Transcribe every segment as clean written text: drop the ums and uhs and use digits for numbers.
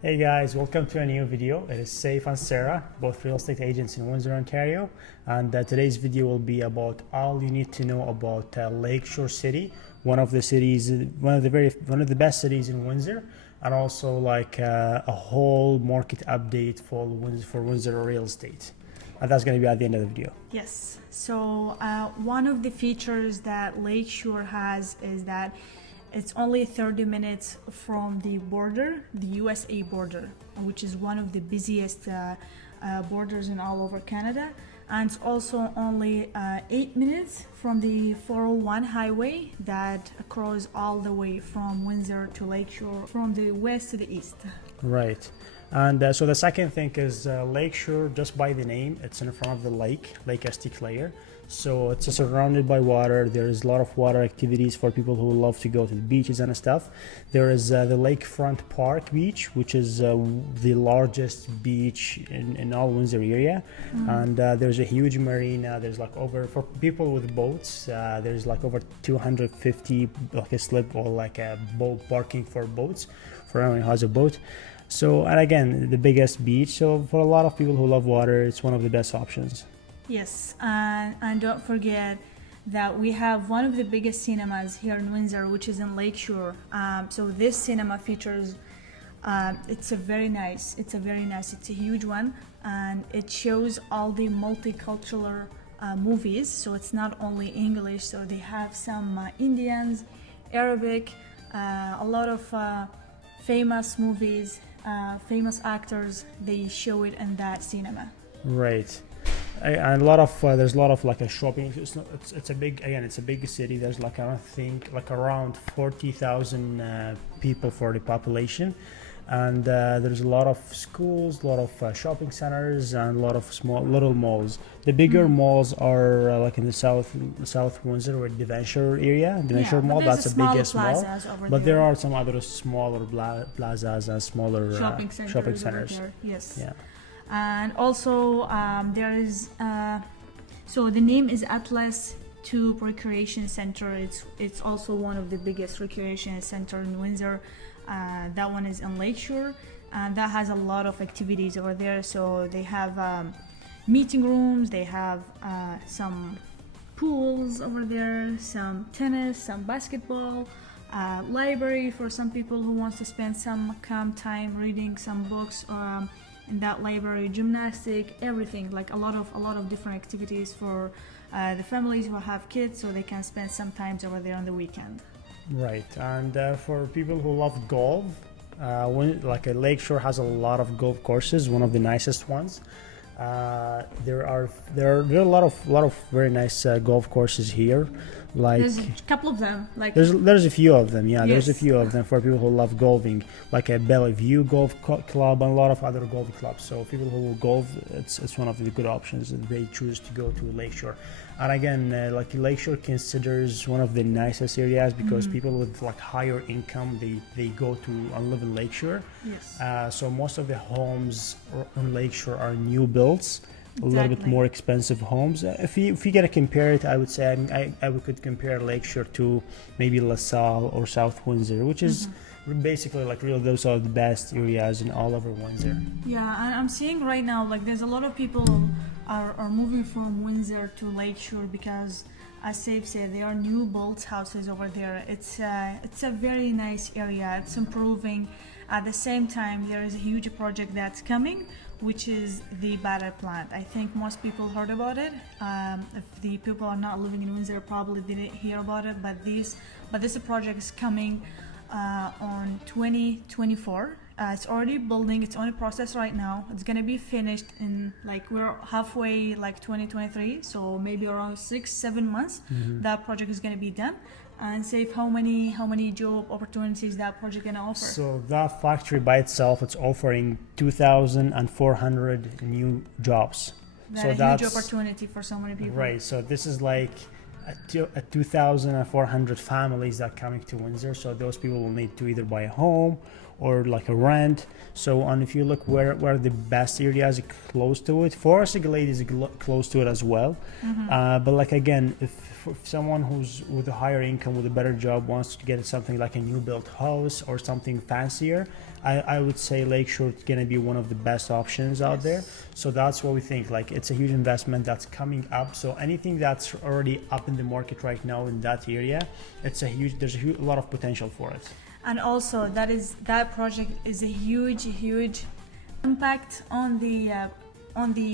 Hey guys, welcome to a new video. It is Saif and Sarah, both real estate agents in Windsor, Ontario, and today's video will be about all you need to know about Lakeshore City, one of the cities, one of the best cities in Windsor, and also like a whole market update for Windsor real estate. And that's going to be at the end of the video. Yes. So one of the features that Lakeshore has is that it's only 30 minutes from the border, the USA border, which is one of the busiest borders in all over Canada. And it's also only 8 minutes from the 401 highway that crosses all the way from Windsor to Lakeshore, from the west to the east. Right. And so the second thing is Lakeshore, just by the name, it's in front of the Lake Esticlair. So it's surrounded by water. There's a lot of water activities for people who love to go to the beaches and stuff. There is the Lakefront Park Beach, which is the largest beach in all Windsor area. And there's a huge marina. There's like for people with boats, there's like over 250 like a slip or like a boat parking for boats for anyone who has a boat. So, and again, the biggest beach. So for a lot of people who love water, it's one of the best options. Yes, and don't forget that we have one of the biggest cinemas here in Windsor, which is in Lakeshore. So this cinema features, it's a it's a huge one, and it shows all the multicultural movies. So it's not only English, so they have some Indians, Arabic, a lot of famous movies, famous actors. They show it in that cinema. Right. And a lot of there's a lot of like a shopping. It's a big city. There's like I think like around 40,000 people for the population, and there's a lot of schools, a lot of shopping centers, and a lot of little malls. The bigger malls are like in the South Windsor, or Devonshire area. Devonshire Mall, that's the biggest mall. But there are some other smaller plazas and smaller shopping centers. Yes. Yeah. And also there is so the name is Atlas Tube Recreation Center. It's also one of the biggest recreation center in Windsor. That one is in Lakeshore, and that has a lot of activities over there. So they have meeting rooms, they have some pools over there, some tennis, some basketball, library for some people who wants to spend some calm time reading some books in that library, gymnastic, everything, like a lot of different activities for the families who have kids, so they can spend some time over there on the weekend. Right, and for people who love golf, like a Lakeshore has a lot of golf courses, one of the nicest ones. There are a lot of very nice golf courses here. Like there's a couple of them. Like there's a few of them. Yeah, yes. There's a few of them for people who love golfing, like a Bellevue Golf Club and a lot of other golf clubs. So people who golf, it's one of the good options that they choose to go to Lakeshore. And again, like Lakeshore considers one of the nicest areas because people with like higher income they go to and live in Lakeshore. Yes. So most of the homes on Lakeshore are new builds. Exactly. A little bit more expensive homes. If you gotta compare it, I would say I could compare Lakeshore to maybe LaSalle or South Windsor, which is basically like really those are the best areas in all over Windsor. Yeah, and I'm seeing right now like there's a lot of people are moving from Windsor to Lakeshore because, as Saif said, there are new built houses over there. It's a very nice area. It's improving. At the same time, there is a huge project that's coming, which is the battery plant. I think most people heard about it. If the people are not living in Windsor, probably didn't hear about it. But this project is coming on 2024. It's already building. It's on a process right now. It's gonna be finished in like we're halfway like 2023. So maybe around 6-7 months, that project is gonna be done. And Saif, how many job opportunities that project gonna offer? So that factory by itself, it's offering 2,400 new jobs. That's a huge opportunity for so many people. Right. So this is like a 2,400 families that coming to Windsor. So those people will need to either buy a home or like a rent. So and if you look where the best areas are close to it, Forest Glade is close to it as well. But like again, if someone who's with a higher income with a better job wants to get something like a new built house or something fancier, I would say Lakeshore is going to be one of the best options out there. So that's what we think. Like it's a huge investment that's coming up. So anything that's already up in the market right now in that area, there's a lot of potential for it. And also that project is a huge impact on the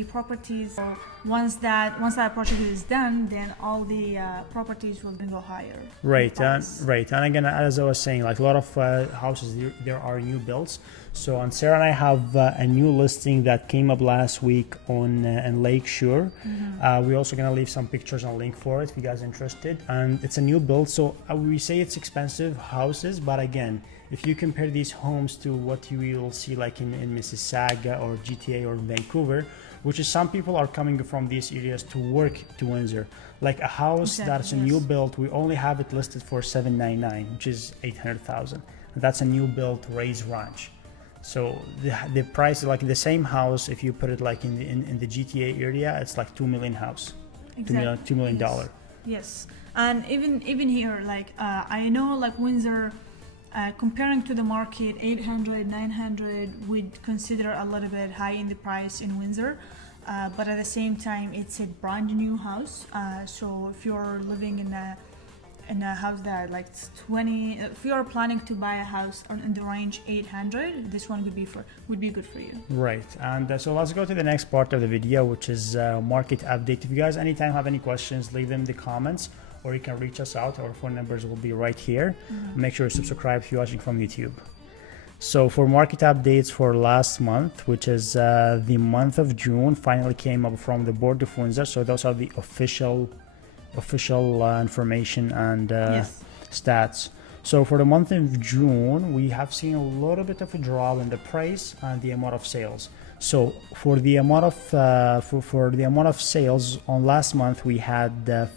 properties. So once that project is done, then all the properties will go higher. Right, and again, as I was saying, like a lot of houses there are new builds. So and Sarah and I have a new listing that came up last week on in Lakeshore. We're also gonna leave some pictures and a link for it if you guys are interested. And it's a new build, so we say it's expensive houses, but again, if you compare these homes to what you will see like in Mississauga or GTA or Vancouver, which is some people are coming from these areas to work to Windsor. Like a house that's a new build, we only have it listed for $799, which is $800,000. That's a new build raised ranch. So the price, like the same house, if you put it like in the GTA area, it's like $2 million house, $2 million. Yes, and even here, like I know like Windsor. Comparing to the market, 800, 900 we'd consider a little bit high in the price in Windsor, but at the same time it's a brand new house. So if you're living in a house that like 20, if you're planning to buy a house in the range 800, this one would be good for you. Right, and so let's go to the next part of the video, which is market update. If you guys anytime have any questions, leave them in the comments, or you can reach us out. Our phone numbers will be right here. Make sure to subscribe if you're watching from YouTube. So for market updates for last month, which is the month of June, finally came up from the Board of Windsor. So those are the official information and stats. So for the month of June, we have seen a little bit of a drop in the price and the amount of sales. So for the amount of for the amount of sales on last month, we had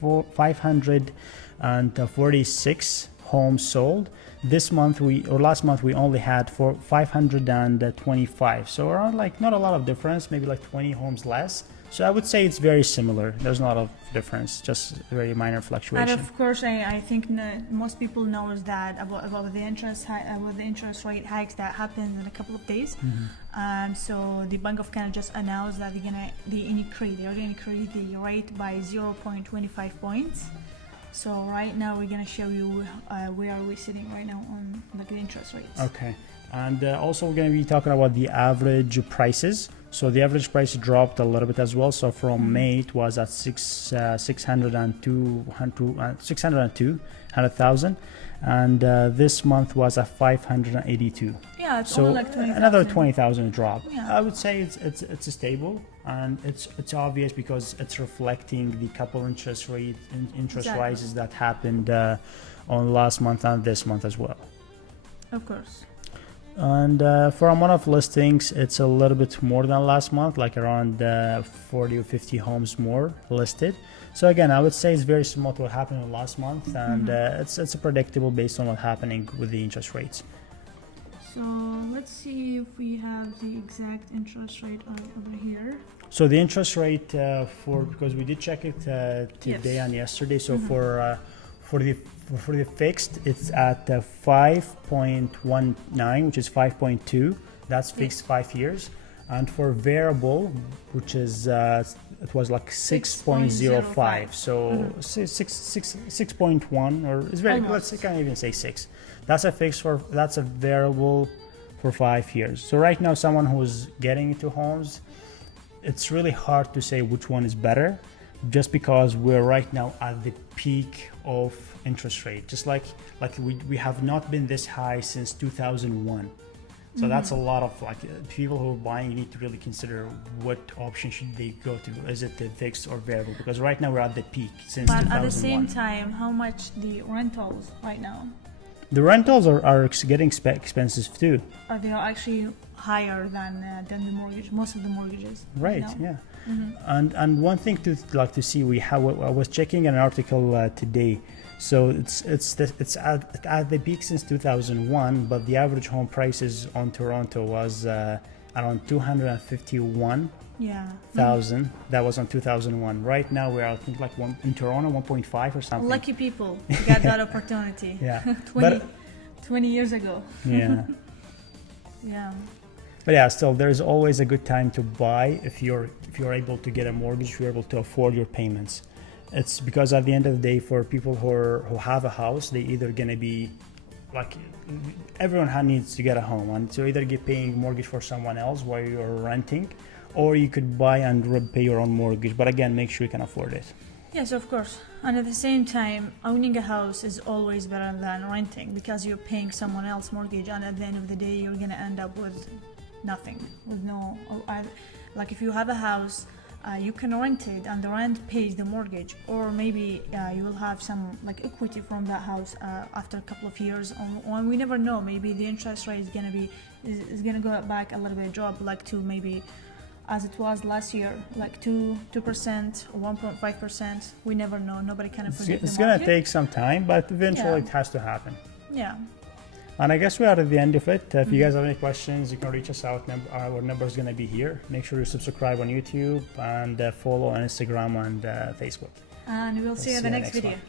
546 homes sold. This month last month we only had 525. So around like not a lot of difference, maybe like 20 homes less. So I would say it's very similar. There's not a lot of difference, just very minor fluctuation. And of course, I think most people knows that about the interest rate hikes that happened in a couple of days. So the Bank of Canada just announced that they're gonna increase the rate by 0.25 points. So right now we're gonna show you where are we sitting right now on like the interest rates. Okay, and also we're gonna be talking about the average prices. So the average price dropped a little bit as well. So from May it was at 602,000, and this month was at 582. Yeah, it's so only like 20,000. Another 20,000 drop. Yeah. I would say it's stable, and it's obvious because it's reflecting the couple interest rises that happened on last month and this month as well. Of course. And for amount of listings, it's a little bit more than last month, like around 40 or 50 homes more listed. So again, I would say it's very similar to what happened last month, and it's predictable based on what's happening with the interest rates. So let's see if we have the exact interest rate over here. So the interest rate because we did check it today and yesterday. So for the fixed, it's at 5.19, which is 5.2. That's fixed 5 years. And for variable, which is it was like 6.05. So 6.1, or it's very. Let's can't even say 6. That's a variable for 5 years. So right now, someone who's getting into homes, it's really hard to say which one is better, just because we're right now at the peak of interest rate. Just like we have not been this high since 2001. So that's a lot of people who are buying need to really consider what option should they go to. Is it the fixed or variable? Because right now we're at the peak since 2001. But at the same time, how much the rentals right now? The rentals are getting expensive too. They are actually higher than the mortgage, most of the mortgages. Right, yeah. And one thing to like to see, I was checking an article today. So it's at the peak since 2001, but the average home prices on Toronto was around 251,000. Yeah. That was on 2001. Right now we're I think like in Toronto 1.5 or something. Lucky people got that opportunity. Yeah. 20 years ago. Yeah. Yeah. But yeah, still there's always a good time to buy if you're able to get a mortgage, if you're able to afford your payments. It's because at the end of the day, for people who have a house, they either gonna be like everyone needs to get a home, and so either get paying mortgage for someone else while you're renting, or you could buy and pay your own mortgage. But again, make sure you can afford it. Yes, of course. And at the same time, owning a house is always better than renting, because you're paying someone else's mortgage, and at the end of the day, you're gonna end up with nothing, with no. Like if you have a house, you can rent it, and the rent pays the mortgage, or maybe you will have some like equity from that house after a couple of years. Or we never know. Maybe the interest rate is gonna go back a little bit, drop like to maybe as it was last year, like 2% or 1.5%. We never know. Nobody can predict. It's gonna take some time, but eventually it has to happen. Yeah. And I guess we are at the end of it. If you guys have any questions, you can reach us out. Our number is going to be here. Make sure you subscribe on YouTube and follow on Instagram and Facebook. And we'll see you in the next video. One.